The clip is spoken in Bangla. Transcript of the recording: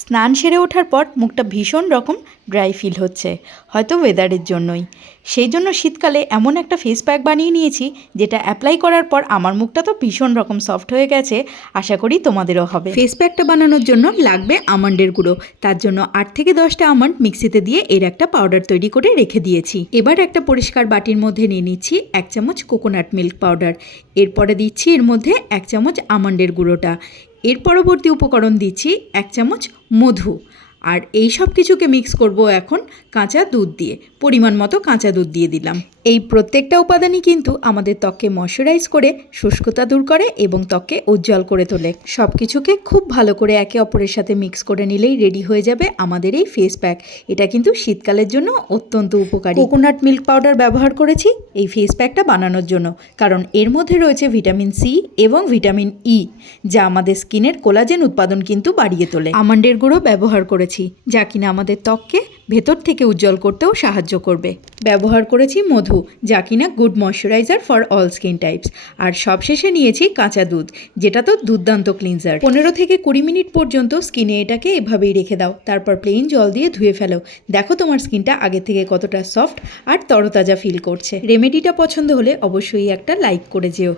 স্নান সেরে ওঠার পর মুখটা ভীষণ রকম ড্রাই ফিল হচ্ছে, হয়তো ওয়েদারের জন্যই। সেই জন্য শীতকালে এমন একটা ফেস প্যাক বানিয়ে নিয়েছি, যেটা অ্যাপ্লাই করার পর আমার মুখটা তো ভীষণ রকম সফট হয়ে গেছে, আশা করি তোমাদেরও হবে। ফেস প্যাকটা বানানোর জন্য লাগবে আমন্ডের গুঁড়ো, তার জন্য আট থেকে দশটা আমন্ড মিক্সিতে দিয়ে এর একটা পাউডার তৈরি করে রেখে দিয়েছি। এবার একটা পরিষ্কার বাটির মধ্যে নিয়ে নিচ্ছি এক চামচ কোকোনাট মিল্ক পাউডার এরপরে দিচ্ছি এর মধ্যে এক চামচ আমন্ডের গুঁড়োটা। এর পরবর্তী উপকরণ দিচ্ছি এক চামচ মধু। আর এই সব কিছুকে মিক্স করব এখন কাঁচা দুধ দিয়ে। পরিমাণ মতো কাঁচা দুধ দিয়ে দিলাম। এই প্রত্যেকটা উপাদানই কিন্তু আমাদের ত্বককে ময়শ্চারাইজ করে, শুষ্কতা দূর করে এবং ত্বককে উজ্জ্বল করে তোলে। সব কিছুকে খুব ভালো করে একে অপরের সাথে মিক্স করে নিলেই রেডি হয়ে যাবে আমাদের এই ফেস প্যাক এটা কিন্তু শীতকালের জন্য অত্যন্ত উপকারী। কোকোনাট মিল্ক পাউডার ব্যবহার করেছি এই ফেস প্যাকটা বানানোর জন্য। কারণ এর মধ্যে রয়েছে ভিটামিন সি এবং ভিটামিন ই যা আমাদের স্কিনের কোলাজেন উৎপাদন কিন্তু বাড়িয়ে তোলে। আমান্ডের গুঁড়ো ব্যবহার করেছি। যা কিনা আমাদের ত্বককে ভেতর থেকে উজ্জ্বল করতেও সাহায্য করবে। ব্যবহার করেছি মধু, যা কিনা good moisturiser for all skin types. আর সবশেষে নিয়েছি কাঁচা দুধ, যেটা তো দুর্দান্ত ক্লিনজার। পনেরো থেকে কুড়ি মিনিট পর্যন্ত স্কিনে এটাকে এভাবেই রেখে দাও, তারপর প্লেন জল দিয়ে ধুয়ে ফেলো। দেখো তোমার স্কিনটা আগে থেকে কতটা সফট আর তরতাজা ফিল করছে। রেমেডিটা পছন্দ হলে অবশ্যই একটা লাইক করে যেও।